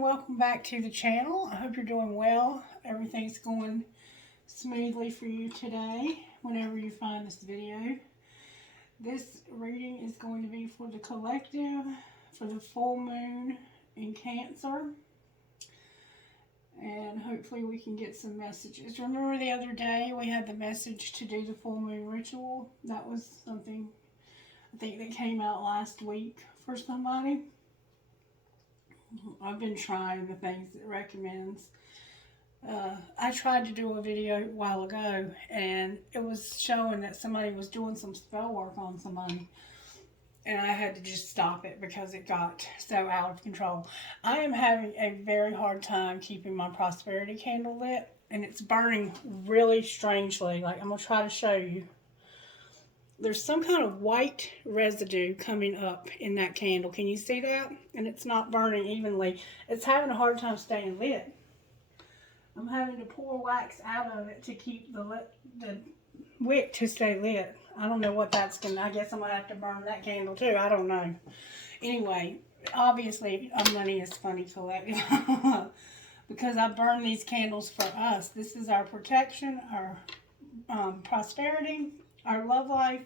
and welcome back to the channel. I hope you're doing well. Everything's going smoothly for you today whenever you find this video. This reading is going to be for the collective for the full moon in Cancer. And hopefully we can get some messages. Remember the other day we had the message to do the full moon ritual? That was something I think that came out last week for somebody. I've been trying the things it recommends. I tried to do a video a while ago and it was showing that somebody was doing some spell work on somebody. And I had to just stop it because it got so out of control. I am having a very hard time keeping my prosperity candle lit. And it's burning really strangely. Like, I'm going to try to show you. There's some kind of white residue coming up in that candle. Can you see that? And it's not burning evenly. It's having a hard time staying lit. I'm having to pour wax out of it to keep the wick to stay lit. I don't know what that's going to... I guess I'm going to have to burn that candle too. I don't know. Anyway, obviously, money is funny collective. Because I burn these candles for us. This is our protection, our prosperity, our love life,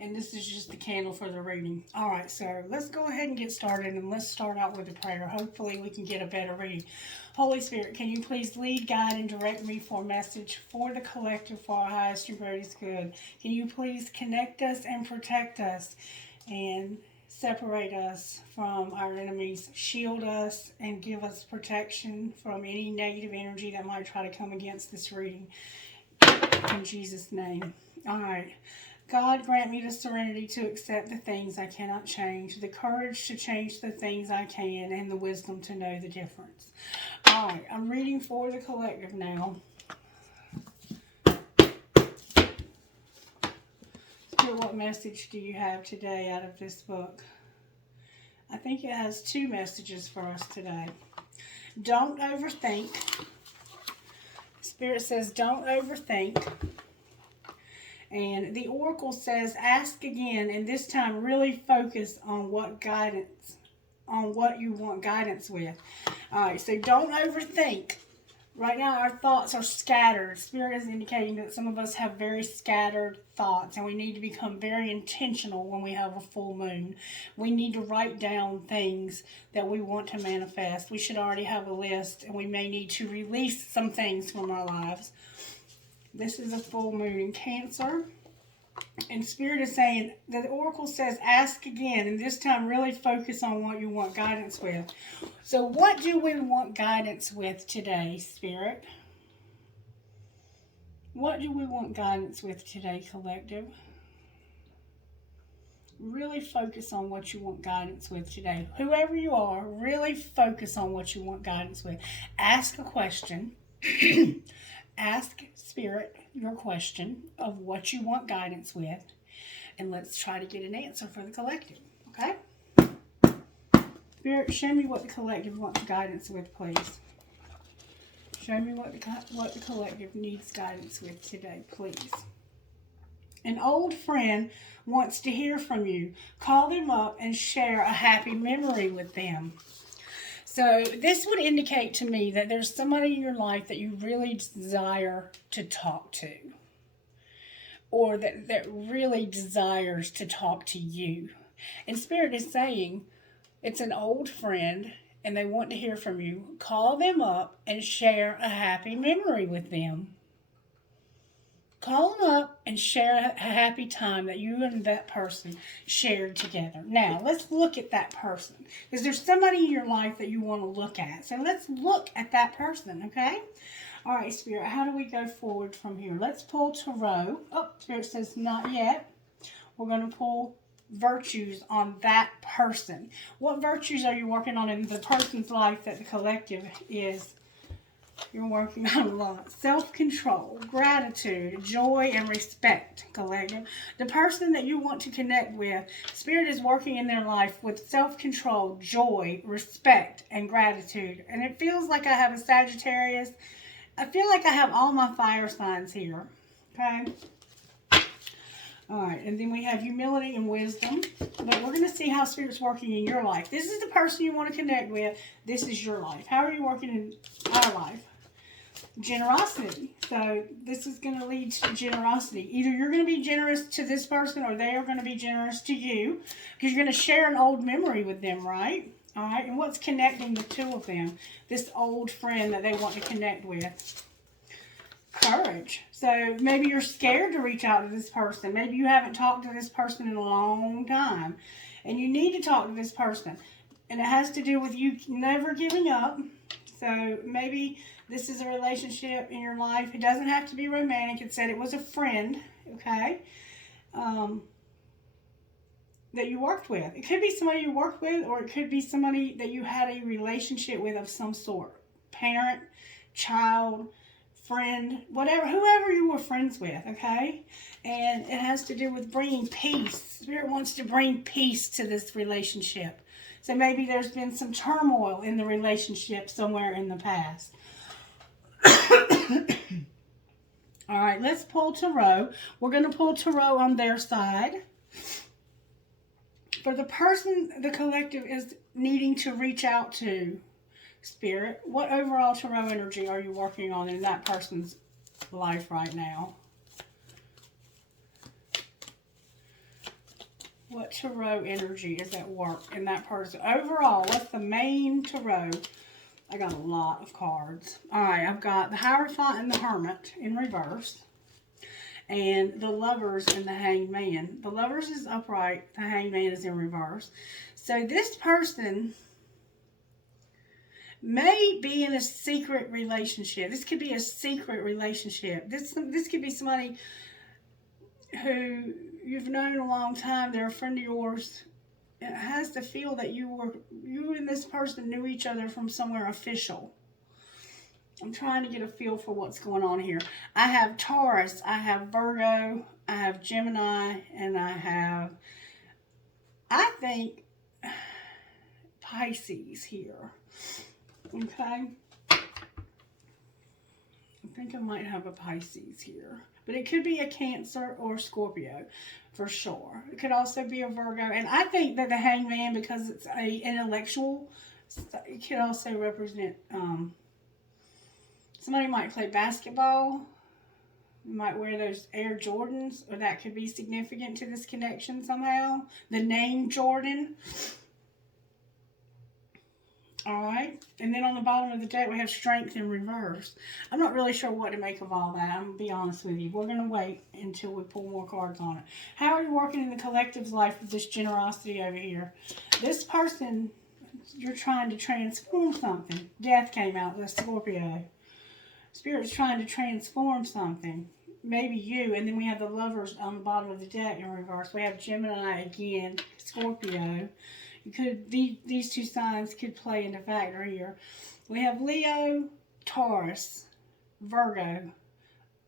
and this is just the candle for the reading. All right, so let's go ahead and get started, and let's start out with a prayer. Hopefully we can get a better reading. Holy Spirit, can you please lead, guide, and direct me for a message for the collective for our highest and greatest good? Can you please connect us and protect us and separate us from our enemies, shield us, and give us protection from any negative energy that might try to come against this reading. In Jesus' name. All right. God, grant me the serenity to accept the things I cannot change, the courage to change the things I can, and the wisdom to know the difference. All right. I'm reading for the collective now. So what message do you have today out of this book? I think it has two messages for us today. Don't overthink. Spirit says, don't overthink. And the Oracle says, ask again, and this time really focus on what you want guidance with. All right, so don't overthink. Right now, our thoughts are scattered. Spirit is indicating that some of us have very scattered thoughts, and we need to become very intentional when we have a full moon. We need to write down things that we want to manifest. We should already have a list, and we may need to release some things from our lives. This is a full moon in Cancer. And Spirit is saying, the Oracle says, ask again, and this time really focus on what you want guidance with. So what do we want guidance with today, Spirit? What do we want guidance with today, collective? Really focus on what you want guidance with today. Whoever you are, really focus on what you want guidance with. Ask a question. Ask Spirit your question of what you want guidance with, and let's try to get an answer for the collective, okay? Spirit, show me what the collective wants guidance with, please. Show me what the collective needs guidance with today, please. An old friend wants to hear from you. Call them up and share a happy memory with them. So this would indicate to me that there's somebody in your life that you really desire to talk to, or that really desires to talk to you. And Spirit is saying it's an old friend and they want to hear from you. Call them up and share a happy memory with them. Call them up and share a happy time that you and that person shared together. Now, let's look at that person. Because there's somebody in your life that you want to look at. So let's look at that person, okay? All right, Spirit, how do we go forward from here? Let's pull Tarot. Oh, Spirit says not yet. We're going to pull virtues on that person. What virtues are you working on in the person's life that the collective is? You're working on a lot. Self-control, gratitude, joy, and respect, collective. The person that you want to connect with, Spirit is working in their life with self-control, joy, respect, and gratitude. And it feels like I have a Sagittarius. I feel like I have all my fire signs here. Okay? All right, and then we have humility and wisdom. But we're going to see how Spirit's working in your life. This is the person you want to connect with. This is your life. How are you working in our life? Generosity. So this is going to lead to generosity. Either you're going to be generous to this person or they are going to be generous to you, because you're going to share an old memory with them, right? All right, and what's connecting the two of them? This old friend that they want to connect with. Courage. So maybe you're scared to reach out to this person. Maybe you haven't talked to this person in a long time, and you need to talk to this person. And it has to do with you never giving up. So maybe this is a relationship in your life. It doesn't have to be romantic. It said it was a friend, okay, that you worked with. It could be somebody you worked with, or it could be somebody that you had a relationship with of some sort. Parent, child, friend, whatever, whoever you were friends with, okay? And it has to do with bringing peace. Spirit wants to bring peace to this relationship. So maybe there's been some turmoil in the relationship somewhere in the past. All right, let's pull tarot. We're going to pull tarot on their side. For the person the collective is needing to reach out to, Spirit, what overall tarot energy are you working on in that person's life right now? What tarot energy is at work in that person? Overall, what's the main tarot? I got a lot of cards. All right, I've got the Hierophant and the Hermit in reverse. And the Lovers and the Hanged Man. The Lovers is upright. The Hanged Man is in reverse. So this person may be in a secret relationship. This could be a secret relationship. This could be somebody who you've known a long time. They're a friend of yours. It has to feel that you and this person knew each other from somewhere official. I'm trying to get a feel for what's going on here. I have Taurus, I have Virgo, I have Gemini, and I think, Pisces here. Okay? I think I might have a Pisces here. But it could be a Cancer or Scorpio, for sure. It could also be a Virgo. And I think that the Hanged Man, because it's a intellectual, it could also represent... somebody might play basketball, might wear those Air Jordans, or that could be significant to this connection somehow. The name Jordan. All right. And then on the bottom of the deck, we have Strength in reverse. I'm not really sure what to make of all that. I'm going to be honest with you. We're going to wait until we pull more cards on it. How are you working in the collective's life with this generosity over here? This person, you're trying to transform something. Death came out, the Scorpio. Spirit's trying to transform something. Maybe you. And then we have the Lovers on the bottom of the deck in reverse. We have Gemini again, Scorpio. These two signs could play into factor here. We have Leo, Taurus, Virgo,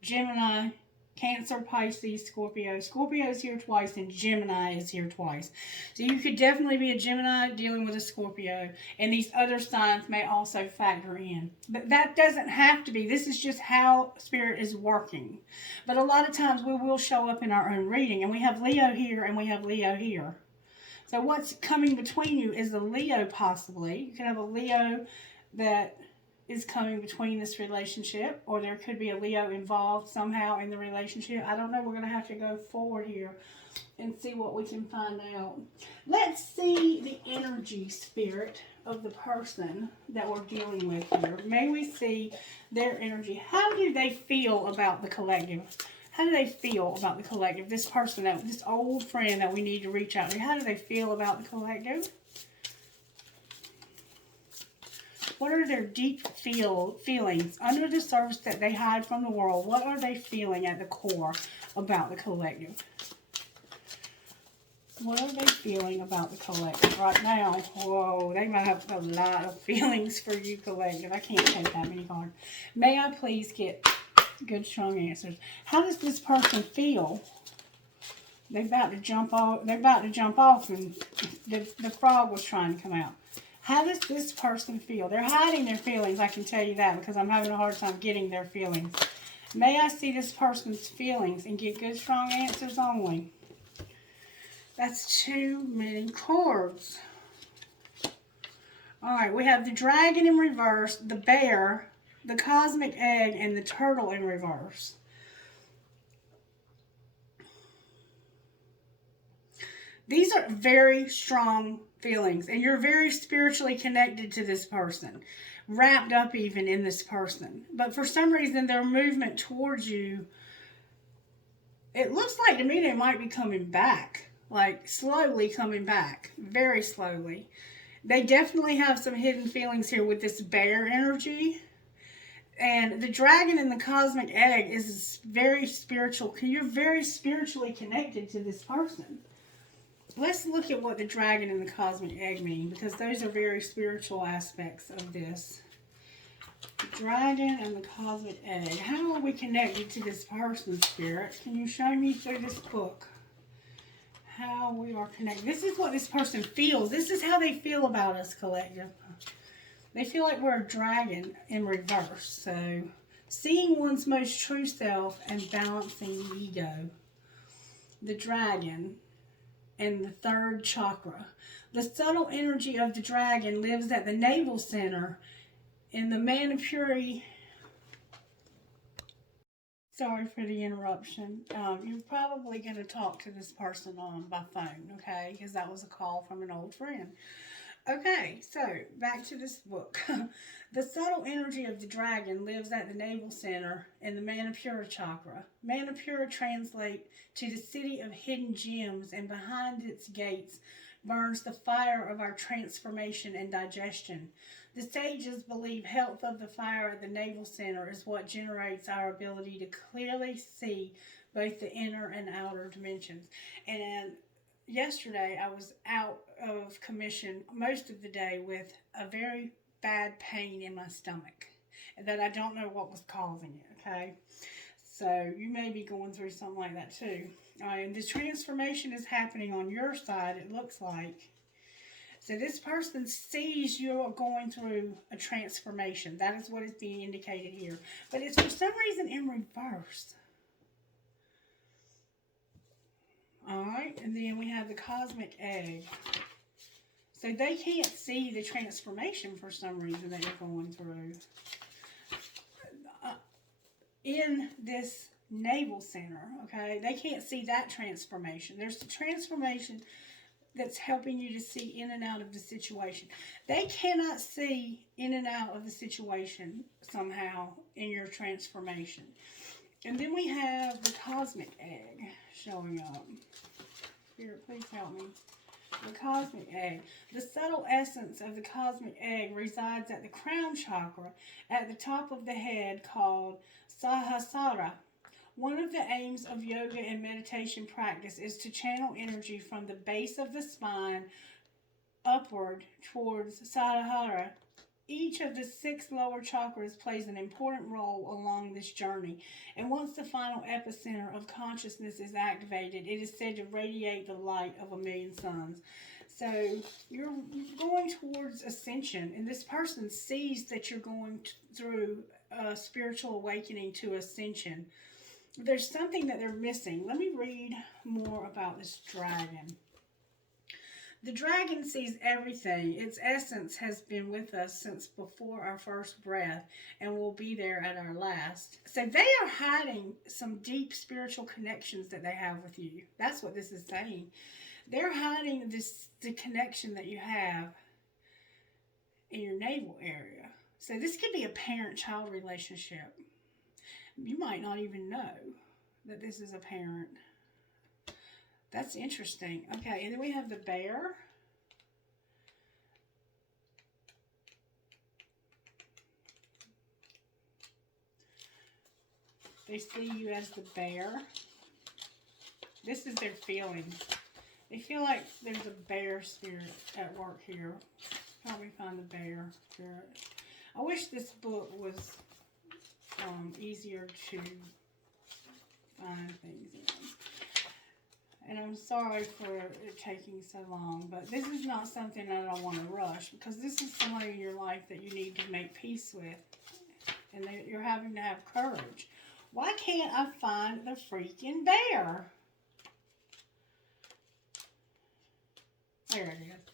Gemini, Cancer, Pisces, Scorpio. Scorpio is here twice and Gemini is here twice. So you could definitely be a Gemini dealing with a Scorpio. And these other signs may also factor in. But that doesn't have to be. This is just how Spirit is working. But a lot of times we will show up in our own reading. And we have Leo here and we have Leo here. So what's coming between you is a Leo possibly. You could have a Leo that is coming between this relationship, or there could be a Leo involved somehow in the relationship. I don't know. We're going to have to go forward here and see what we can find out. Let's see the energy, Spirit, of the person that we're dealing with here. May we see their energy. How do they feel about the collective? How do they feel about the collective? This person, this old friend that we need to reach out to, how do they feel about the collective? What are their deep feelings under the surface that they hide from the world? What are they feeling at the core about the collective? What are they feeling about the collective right now? Whoa, they might have a lot of feelings for you, collective. I can't take that many cards. May I please get good, strong answers? How does this person feel? They're about to jump off. They're about to jump off, and the frog was trying to come out. How does this person feel? They're hiding their feelings, I can tell you that, because I'm having a hard time getting their feelings. May I see this person's feelings and get good, strong answers only. That's too many cards. Alright, we have the dragon in reverse, the bear, the cosmic egg, and the turtle in reverse. These are very strong feelings, and you're very spiritually connected to this person, wrapped up even in this person. But for some reason, their movement towards you, it looks like to me they might be coming back, like slowly coming back, very slowly. They definitely have some hidden feelings here with this bear energy. And the dragon and the cosmic egg is very spiritual. You're very spiritually connected to this person. Let's look at what the dragon and the cosmic egg mean, because those are very spiritual aspects of this. The dragon and the cosmic egg. How are we connected to this person, Spirit? Can you show me through this book how we are connected? This is what this person feels. This is how they feel about us, collective. They feel like we're a dragon in reverse. So, seeing one's most true self and balancing ego. The dragon and the third chakra. The subtle energy of the dragon lives at the navel center in the Manipuri. Sorry for the interruption. You're probably going to talk to this person by phone, okay? Because that was a call from an old friend. Okay, so back to this book. The subtle energy of the dragon lives at the navel center in the Manipura chakra. Manipura translates to the city of hidden gems, and behind its gates burns the fire of our transformation and digestion. The sages believe health of the fire at the navel center is what generates our ability to clearly see both the inner and outer dimensions. And yesterday I was out of commission most of the day with a very bad pain in my stomach that I don't know what was causing it, okay? So you may be going through something like that too. And the transformation is happening on your side, it looks like. So this person sees you're going through a transformation. That is what is being indicated here. But it's for some reason in reverse. Alright, and then we have the cosmic egg. So they can't see the transformation for some reason that you're going through. In this navel center, okay? They can't see that transformation. There's the transformation that's helping you to see in and out of the situation. They cannot see in and out of the situation somehow in your transformation. And then we have the cosmic egg showing up. Spirit, please help me. The cosmic egg. The subtle essence of the cosmic egg resides at the crown chakra at the top of the head, called Sahasrara. One of the aims of yoga and meditation practice is to channel energy from the base of the spine upward towards Sahasrara. Each of the 6 lower chakras plays an important role along this journey, and once the final epicenter of consciousness is activated, it is said to radiate the light of 1,000,000 suns. So you're going towards ascension, and this person sees that you're going through a spiritual awakening to ascension. There's something that they're missing. Let me read more about this dragon. The dragon sees everything. Its essence has been with us since before our first breath and will be there at our last. So they are hiding some deep spiritual connections that they have with you. That's what this is saying. They're hiding the connection that you have in your navel area. So this could be a parent-child relationship. You might not even know that this is a parent. That's interesting. Okay, and then we have the bear. They see you as the bear. This is their feeling. They feel like there's a bear spirit at work here. Probably find the bear spirit. I wish this book was easier to find things in. And I'm sorry for it taking so long, but this is not something that I want to rush, because this is somebody in your life that you need to make peace with, and that you're having to have courage. Why can't I find the freaking bear? There it is.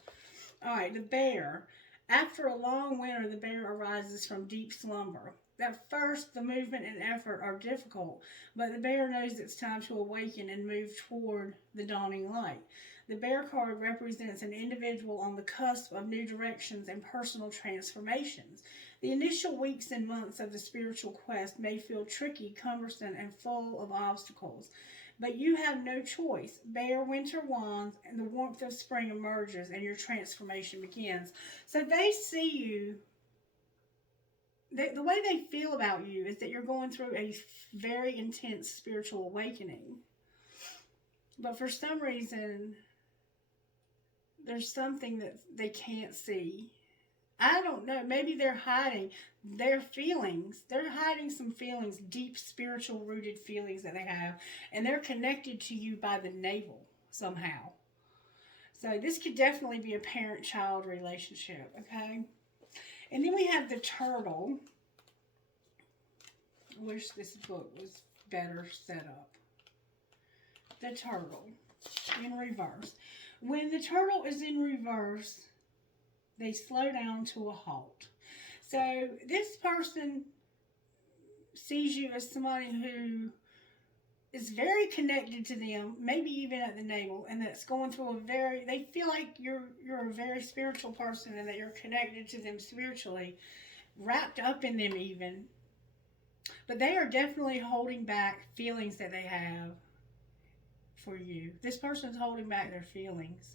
All right, the bear. After a long winter, the bear arises from deep slumber. At first, the movement and effort are difficult, but the bear knows it's time to awaken and move toward the dawning light. The bear card represents an individual on the cusp of new directions and personal transformations. The initial weeks and months of the spiritual quest may feel tricky, cumbersome, and full of obstacles. But you have no choice. Bear winter wands, and the warmth of spring emerges, and your transformation begins. So they see you. The way they feel about you is that you're going through a very intense spiritual awakening. But for some reason, there's something that they can't see. I don't know. Maybe they're hiding their feelings. They're hiding some feelings, deep spiritual rooted feelings that they have. And they're connected to you by the navel somehow. So this could definitely be a parent-child relationship, okay? And then we have the turtle. I wish this book was better set up. The turtle in reverse. When the turtle is in reverse, they slow down to a halt. So this person sees you as somebody who is very connected to them, maybe even at the navel, and that's going through they feel like you're a very spiritual person and that you're connected to them spiritually, wrapped up in them even. But they are definitely holding back feelings that they have for you. This person's holding back their feelings.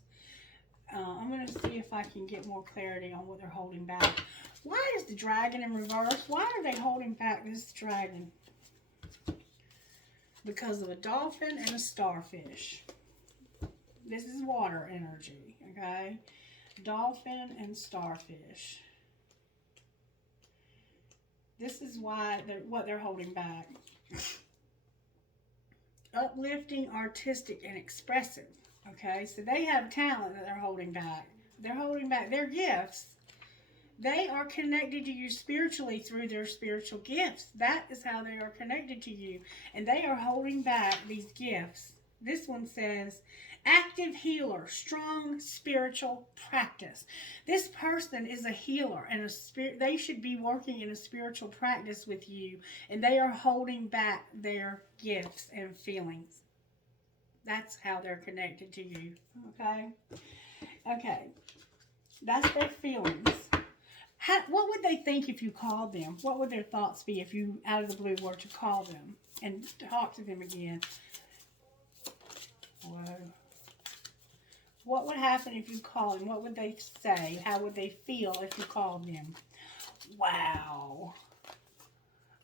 I'm going to see if I can get more clarity on what they're holding back. Why is the dragon in reverse? Why are they holding back this dragon? Because of a dolphin and a starfish. This is water energy, okay? Dolphin and starfish. This is why what they're holding back. Uplifting, artistic, and expressive. Okay, so they have talent that they're holding back. They're holding back their gifts. They are connected to you spiritually through their spiritual gifts. That is how they are connected to you. And they are holding back these gifts. This one says, active healer, strong spiritual practice. This person is a healer and they should be working in a spiritual practice with you. And they are holding back their gifts and feelings. That's how they're connected to you. Okay? Okay. That's their feelings. What would they think if you called them? What would their thoughts be if you, out of the blue, were to call them and talk to them again? Whoa. What would happen if you called them? What would they say? How would they feel if you called them? Wow.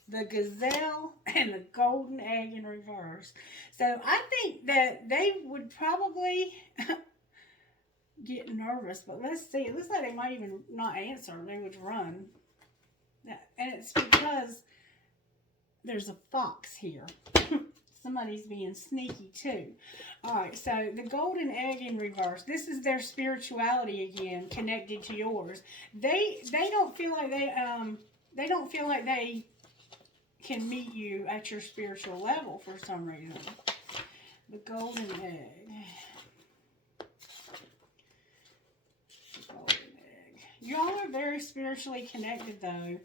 The gazelle and the golden egg in reverse. So I think that they would probably get nervous, but let's see. It looks like they might even not answer. They would run. And it's because there's a fox here. Somebody's being sneaky too. All right, so the golden egg in reverse. This is their spirituality again, connected to yours. They don't feel like they don't feel like they can meet you at your spiritual level for some reason. The golden egg. The golden egg. Y'all are very spiritually connected though.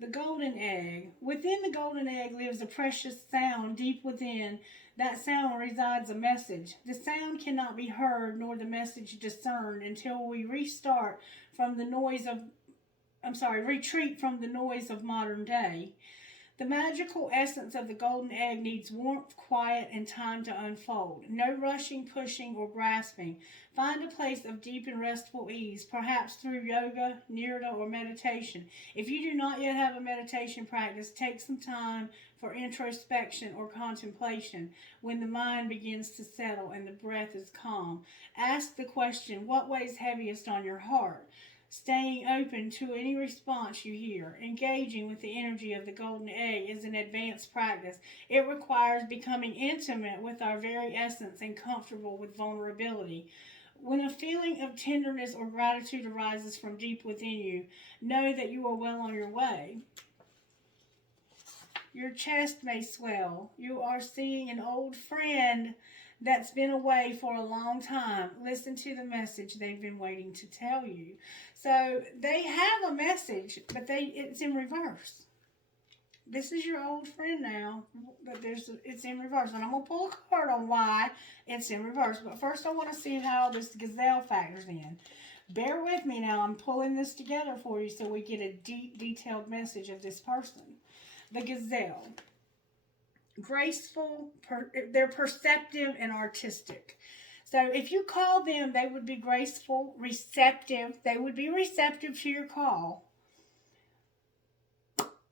The golden egg. Within the golden egg lives a precious sound deep within. That sound resides a message. The sound cannot be heard nor the message discerned until we retreat from the noise of modern day. The magical essence of the golden egg needs warmth, quiet, and time to unfold. No rushing, pushing, or grasping. Find a place of deep and restful ease, perhaps through yoga, nirvana, or meditation. If you do not yet have a meditation practice, take some time for introspection or contemplation when the mind begins to settle and the breath is calm. Ask the question, what weighs heaviest on your heart? Staying open to any response you hear, engaging with the energy of the golden egg is an advanced practice. It requires becoming intimate with our very essence and comfortable with vulnerability. When a feeling of tenderness or gratitude arises from deep within you, know that you are well on your way. Your chest may swell. You are seeing an old friend that's been away for a long time. Listen to the message they've been waiting to tell you. So they have a message, but it's in reverse. This is your old friend now, but it's in reverse. And I'm going to pull a card on why it's in reverse. But first I want to see how this gazelle factors in. Bear with me now. I'm pulling this together for you so we get a deep, detailed message of this person. The gazelle. Graceful, they're perceptive and artistic. So if you call them, they would be graceful, receptive. They would be receptive to your call.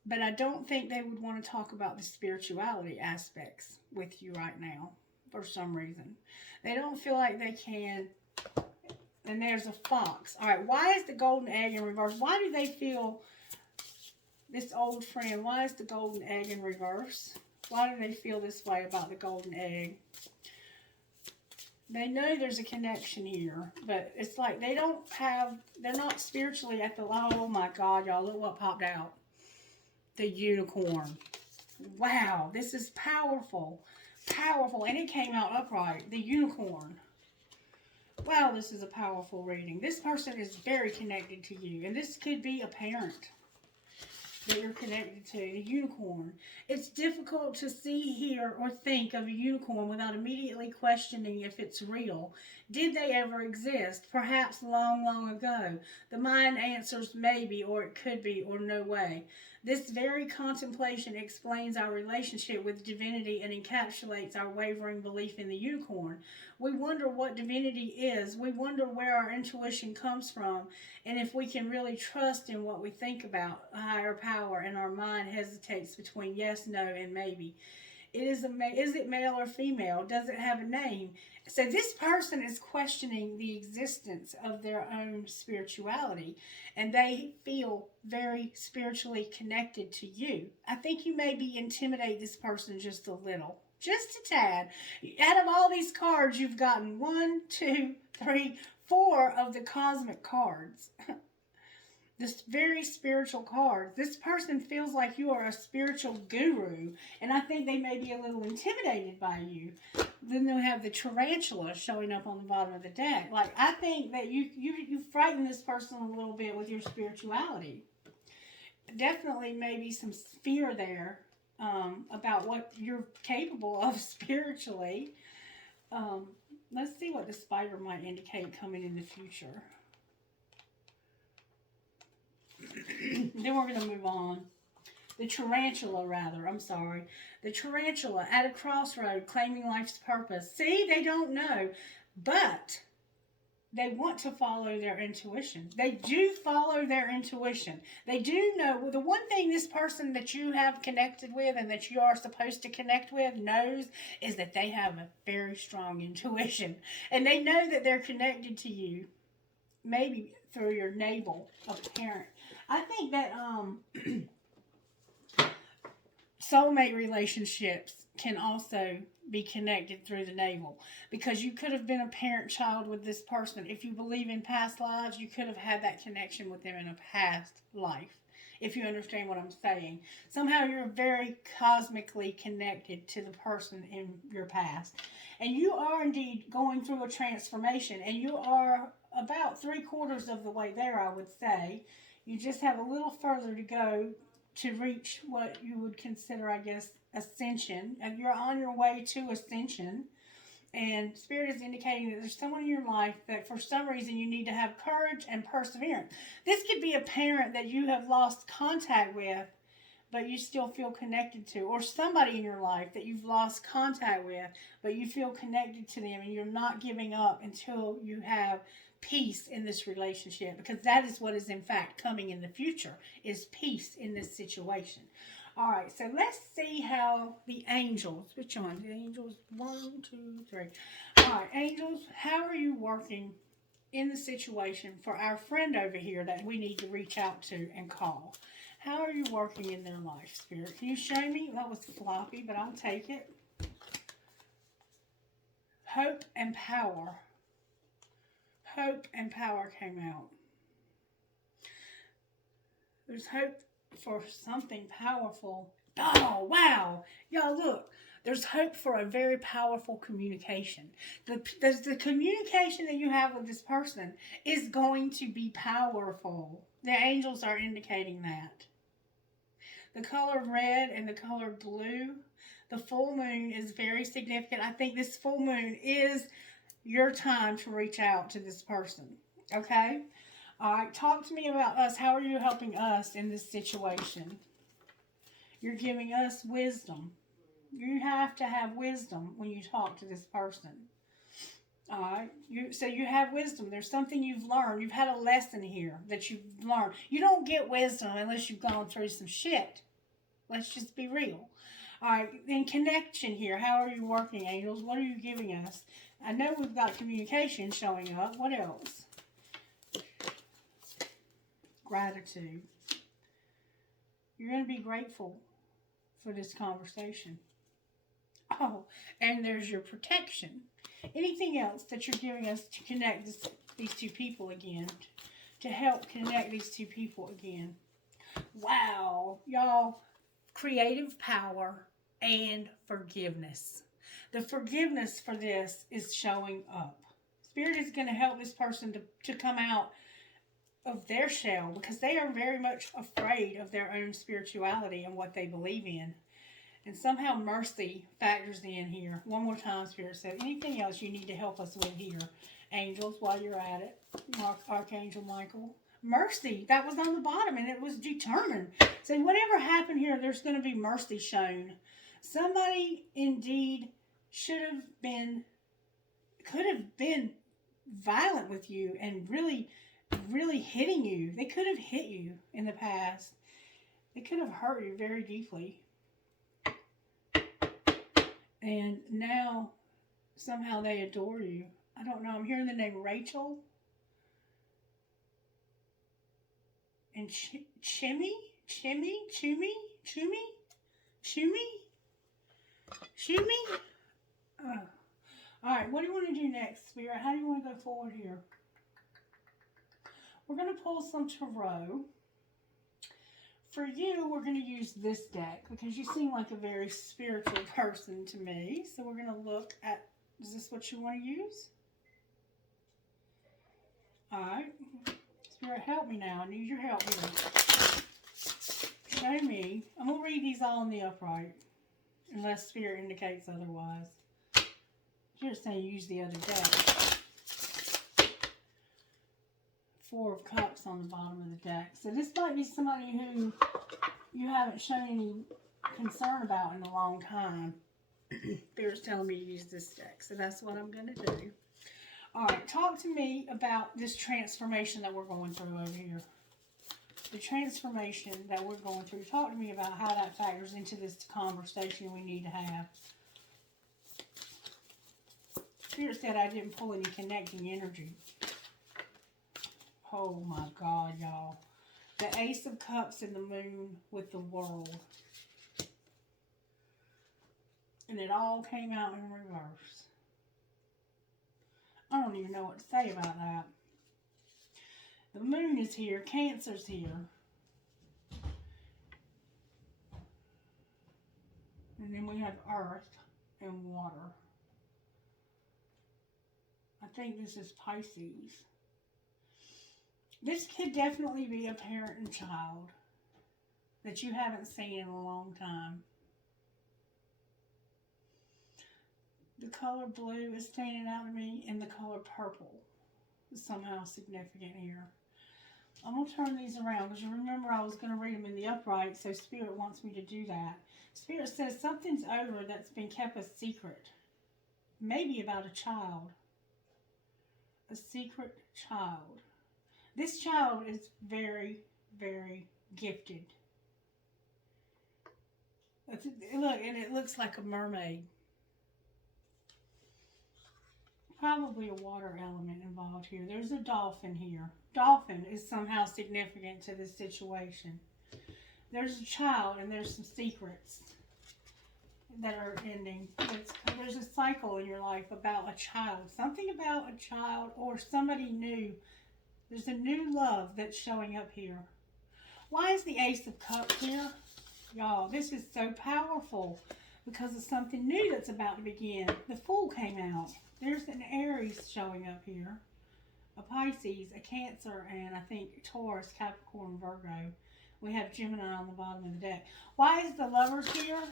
But I don't think they would want to talk about the spirituality aspects with you right now for some reason. They don't feel like they can. And there's a fox. All right, why is the golden egg in reverse? Why do they feel, this old friend, why is the golden egg in reverse? Why do they feel this way about the golden egg? They know there's a connection here, but it's like they're not spiritually at the, oh my God, y'all, look what popped out. The unicorn. Wow, this is powerful. Powerful, and it came out upright. The unicorn. Wow, this is a powerful reading. This person is very connected to you, and this could be a parent that you're connected to, the unicorn. It's difficult to see, hear, or think of a unicorn without immediately questioning if it's real. Did they ever exist? Perhaps long, long ago. The mind answers maybe, or it could be, or no way. This very contemplation explains our relationship with divinity and encapsulates our wavering belief in the unicorn. We wonder what divinity is. We wonder where our intuition comes from and if we can really trust in what we think about a higher power, and our mind hesitates between yes, no, and maybe. Is it male or female? Does it have a name? So this person is questioning the existence of their own spirituality, and they feel very spiritually connected to you. I think you maybe intimidate this person just a little, just a tad. Out of all these cards, you've gotten 1, 2, 3, 4 of the cosmic cards. This very spiritual card. This person feels like you are a spiritual guru, and I think they may be a little intimidated by you. Then they'll have the tarantula showing up on the bottom of the deck. Like, I think that you frighten this person a little bit with your spirituality. Definitely maybe some fear there about what you're capable of spiritually. Let's see what the spider might indicate coming in the future. Then we're going to move on. The tarantula, rather. I'm sorry. The tarantula at a crossroad claiming life's purpose. See, they don't know, but they want to follow their intuition. They do follow their intuition. They do know. The one thing this person that you have connected with and that you are supposed to connect with knows is that they have a very strong intuition. And they know that they're connected to you. Maybe through your navel of a parent. I think that soulmate relationships can also be connected through the navel, because you could have been a parent-child with this person. If you believe in past lives, you could have had that connection with them in a past life, if you understand what I'm saying. Somehow you're very cosmically connected to the person in your past. And you are indeed going through a transformation, and you are about 3/4 of the way there, I would say. You just have a little further to go to reach what you would consider, I guess, ascension. And you're on your way to ascension. And Spirit is indicating that there's someone in your life that for some reason you need to have courage and perseverance. This could be a parent that you have lost contact with, but you still feel connected to. Or somebody in your life that you've lost contact with, but you feel connected to them, and you're not giving up until you have peace in this relationship, because that is what is in fact coming in the future, is peace in this situation. All right, so let's see how the angels, which one? The angels, 1, 2, 3. All right, angels, how are you working in the situation for our friend over here that we need to reach out to and call? How are you working in their life, Spirit? Can you show me? That was floppy, but I'll take it. Hope and power. Hope and power came out. There's hope for something powerful Oh, wow. Y'all, look. There's hope for a very powerful communication. The communication that you have with this person is going to be powerful. The angels are indicating that. The color red and the color blue, the full moon is very significant. I think this full moon is your time to reach out to this person. Okay? All right, talk to me about us. How are you helping us in this situation? You're giving us wisdom. You have to have wisdom when you talk to this person. All right. So you have wisdom. There's something you've learned. You've had a lesson here that you've learned. You don't get wisdom unless you've gone through some shit. Let's just be real. All right. In connection here, how are you working, angels? What are you giving us? I know we've got communication showing up. What else? Gratitude. You're going to be grateful for this conversation. Oh, and there's your protection. Anything else that you're giving us to connect these two people again? To help connect these two people again. Wow. Y'all, creative power and forgiveness. The forgiveness for this is showing up. Spirit is going to help this person to come out of their shell because they are very much afraid of their own spirituality and what they believe in. And somehow mercy factors in here. One more time, Spirit said, anything else you need to help us with here? Angels, while you're at it. Archangel Michael. Mercy, that was on the bottom and it was determined. So whatever happened here, there's going to be mercy shown. Somebody indeed could have been violent with you and really, really hitting you. They could have hit you in the past. They could have hurt you very deeply. And now, somehow they adore you. I don't know. I'm hearing the name Rachel. And Chimmy? Alright, what do you want to do next, Spirit? How do you want to go forward here? We're going to pull some tarot. For you, we're going to use this deck because you seem like a very spiritual person to me. So we're going to look at, is this what you want to use? Alright. Spirit, help me now. I need your help here. Show me. I'm going to read these all in the upright. Unless Spirit indicates otherwise. Spirit's saying use the other deck. 4 of Cups on the bottom of the deck. So this might be somebody who you haven't shown any concern about in a long time. Spirit's telling me to use this deck. So that's what I'm going to do. Alright, talk to me about this transformation that we're going through over here. The transformation that we're going through. Talk to me about how that factors into this conversation we need to have. Spirit said I didn't pull any connecting energy. Oh my God, y'all. The Ace of Cups and the Moon with the World. And it all came out in reverse. I don't even know what to say about that. The Moon is here. Cancer's here. And then we have Earth and Water. I think this is Pisces. This could definitely be a parent and child that you haven't seen in a long time. The color blue is standing out to me, and the color purple is somehow significant here. I'm going to turn these around because you remember I was going to read them in the upright, so Spirit wants me to do that. Spirit says something's over that's been kept a secret. Maybe about a child. A secret child. This child is very, very gifted. Look, and it looks like a mermaid. Probably a water element involved here. There's a dolphin here. Dolphin is somehow significant to this situation. There's a child and there's some secrets that are ending. There's a cycle in your life about a child. Something about a child or somebody new. There's a new love that's showing up here. Why is the Ace of Cups here? Y'all, this is so powerful because it's something new that's about to begin. The Fool came out. There's an Aries showing up here, a Pisces, a Cancer, and I think Taurus, Capricorn, Virgo. We have Gemini on the bottom of the deck. Why is the Lovers here?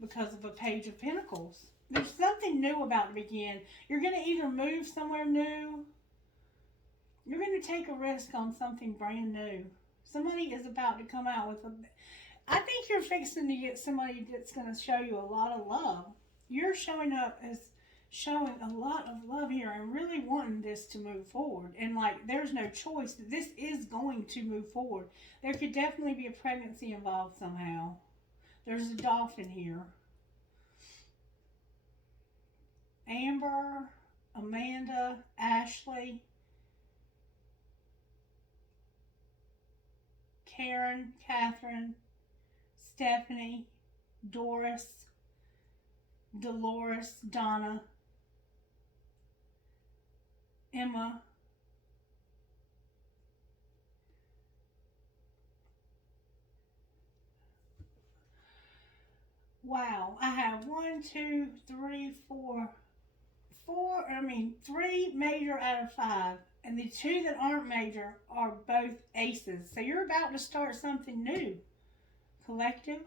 Because of a Page of Pentacles. There's something new about to begin. You're going to either move somewhere new. You're going to take a risk on something brand new. Somebody is about to come out with a... I think you're fixing to get somebody that's going to show you a lot of love. You're showing up as showing a lot of love here and really wanting this to move forward. And like, there's no choice. This is going to move forward. There could definitely be a pregnancy involved somehow. There's a dolphin here. Amber, Amanda, Ashley, Karen, Catherine, Stephanie, Doris, Dolores, Donna, Emma, wow, I have 3 major out of 5. And the 2 that aren't major are both aces. So you're about to start something new. Collective.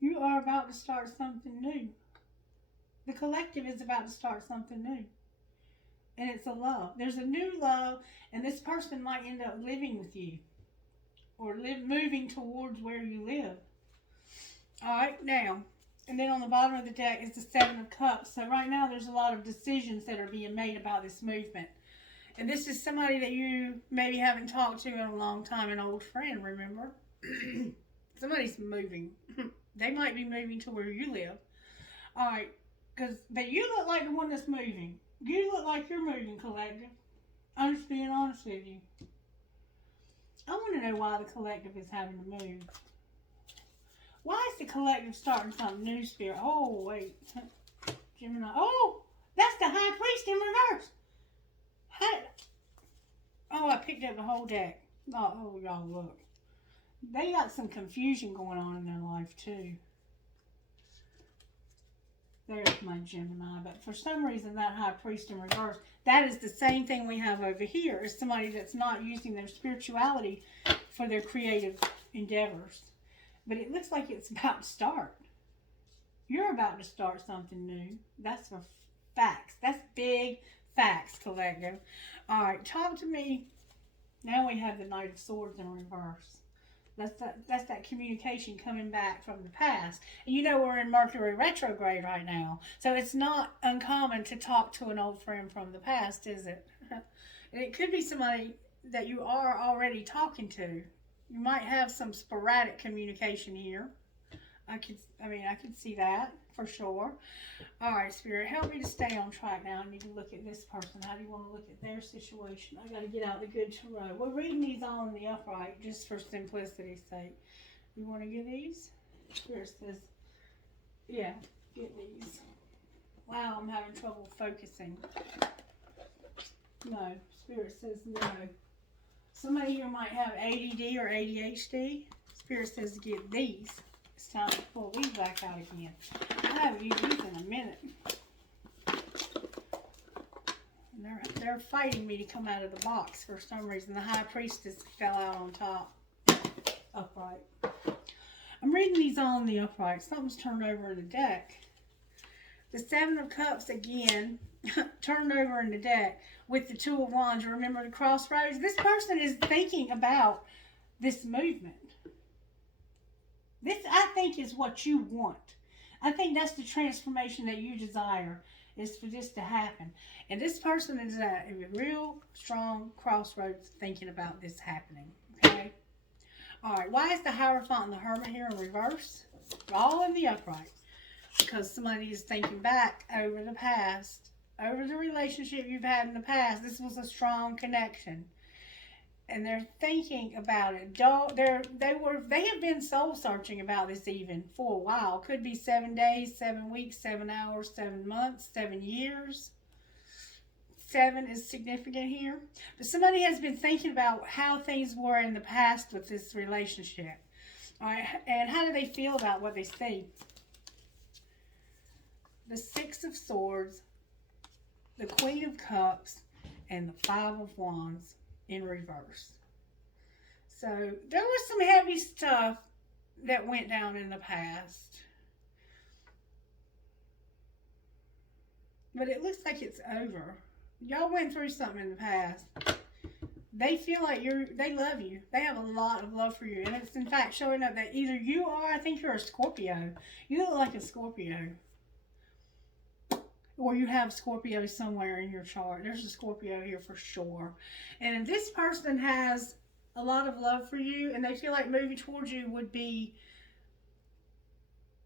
You are about to start something new. The collective is about to start something new. And it's a love. There's a new love, and this person might end up living with you. Or moving towards where you live. Alright, now, and then on the bottom of the deck is the 7 of Cups. So right now there's a lot of decisions that are being made about this movement. And this is somebody that you maybe haven't talked to in a long time, an old friend, remember? Somebody's moving. They might be moving to where you live. Alright, but you look like the one that's moving. You look like you're moving, collective. I'm just being honest with you. I want to know why the collective is having to move. Why is the collective starting something new, Spirit? Oh, wait. Gemini. Oh, that's the High Priest in reverse. Oh, I picked up the whole deck. Oh, y'all, look. They got some confusion going on in their life, too. There's my Gemini. But for some reason, that High Priest in reverse, that is the same thing we have over here. Is somebody that's not using their spirituality for their creative endeavors. But it looks like it's about to start. You're about to start something new. That's for facts. That's big facts, collective. All right, talk to me. Now we have the Knight of Swords in reverse. That's that communication coming back from the past. And you know we're in Mercury retrograde right now. So it's not uncommon to talk to an old friend from the past, is it? And it could be somebody that you are already talking to. You might have some sporadic communication here. I could see that for sure. All right, Spirit, help me to stay on track now. I need to look at this person. How do you want to look at their situation? I got to get out the good tarot. We're reading these all in the upright just for simplicity's sake. You want to get these? Spirit says, yeah, get these. Wow, I'm having trouble focusing. No, Spirit says no. Somebody here might have ADD or ADHD. Spirit says get these. It's time to pull these back out again. I haven't used these in a minute. And they're fighting me to come out of the box for some reason. The High Priestess fell out on top. Upright. I'm reading these all in the upright. Something's turned over in the deck. The 7 of Cups again turned over in the deck with the 2 of Wands. Remember the crossroads? This person is thinking about this movement. This, I think, is what you want. I think that's the transformation that you desire, is for this to happen. And this person is at a real strong crossroads thinking about this happening. Okay? All right. Why is the Hierophant and the Hermit here in reverse? All in the upright. Because somebody is thinking back over the past, over the relationship you've had in the past. This was a strong connection. And they're thinking about it. They have been soul searching about this even for a while. Could be 7 days, 7 weeks, 7 hours, 7 months, 7 years. 7 is significant here. But somebody has been thinking about how things were in the past with this relationship. All right, and how do they feel about what they see? The Six of Swords, the Queen of Cups, and the Five of Wands in reverse. So there was some heavy stuff that went down in the past. But it looks like it's over. Y'all went through something in the past. They feel like they love you. They have a lot of love for you. And it's in fact showing up that either you are, I think you're a Scorpio. You look like a Scorpio. Or you have Scorpio somewhere in your chart. There's a Scorpio here for sure. And this person has a lot of love for you, and they feel like moving towards you would be,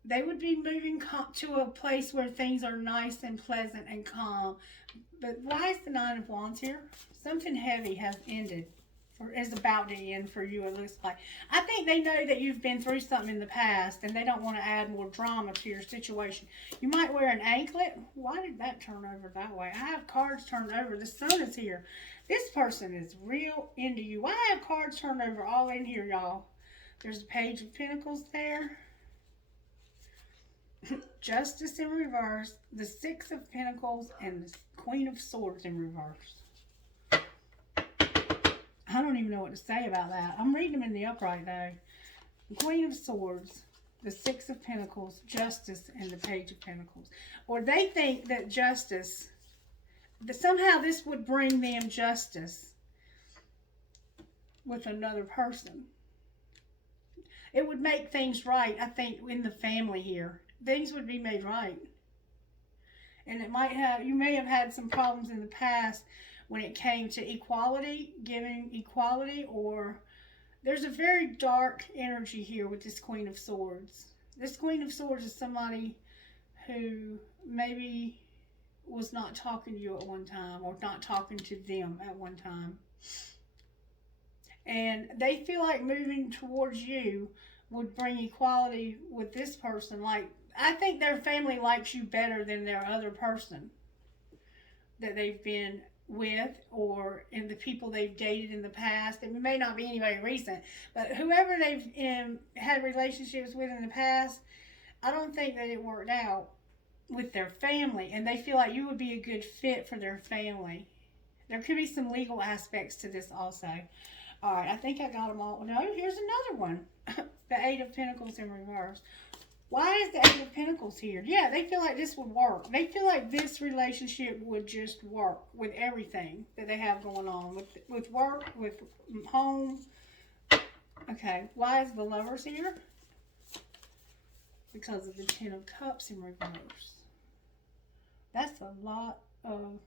they would be moving to a place where things are nice and pleasant and calm. But why is the Nine of Wands here? Something heavy has ended, or is about to end for you, it looks like. I think they know that you've been through something in the past, and they don't want to add more drama to your situation. You might wear an anklet. Why did that turn over that way? I have cards turned over. The Sun is here. This person is real into you. Why I have cards turned over all in here, y'all? There's a Page of Pentacles there. Justice in reverse. The Six of Pentacles and the Queen of Swords in reverse. I don't even know what to say about that. I'm reading them in the upright though. The Queen of Swords, the Six of Pentacles, Justice, and the Page of Pentacles. Or they think that justice, that somehow this would bring them justice with another person. It would make things right, I think, in the family here. Things would be made right. And it might have, you may have had some problems in the past when it came to equality, giving equality, or there's a very dark energy here with this Queen of Swords. This Queen of Swords is somebody who maybe was not talking to you at one time, or not talking to them at one time. And they feel like moving towards you would bring equality with this person. Like, I think their family likes you better than their other person that they've been with, or in the people they've dated in the past. It may not be anybody recent, but whoever they've had relationships with in the past, I don't think that it worked out with their family, and they feel like you would be a good fit for their family. There could be some legal aspects to this also. All right, I think I got them all. No, here's another one. The Eight of Pentacles in reverse. Why is the Eight of Pentacles here? Yeah, they feel like this would work. They feel like this relationship would just work with everything that they have going on. With work, with home. Okay, why is the Lovers here? Because of the Ten of Cups in reverse. That's a lot of...